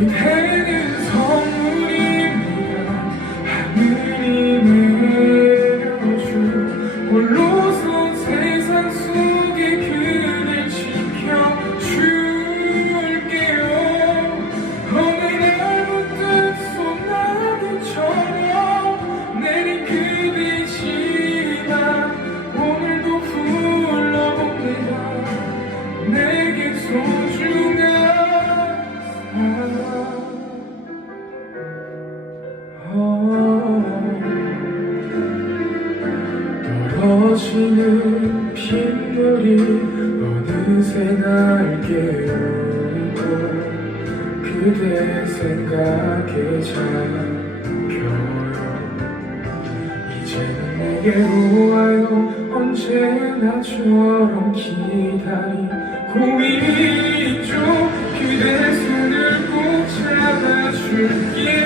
그대는 지는 빗물이 어느새 날 깨우고 그대 생각에 잠겨요. 이제는 내게로 와요 언제나처럼 기다리고 있죠 그대 손을 꼭 잡아줄게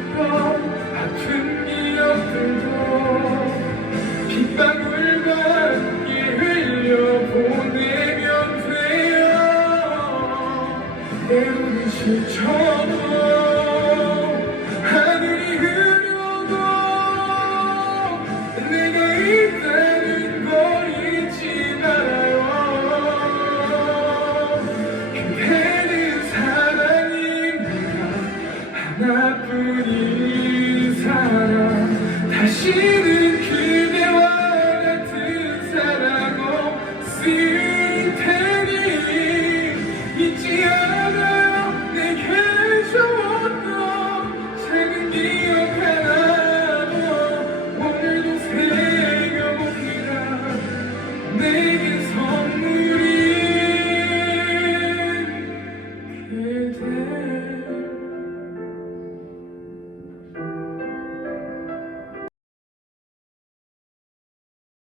괜찮아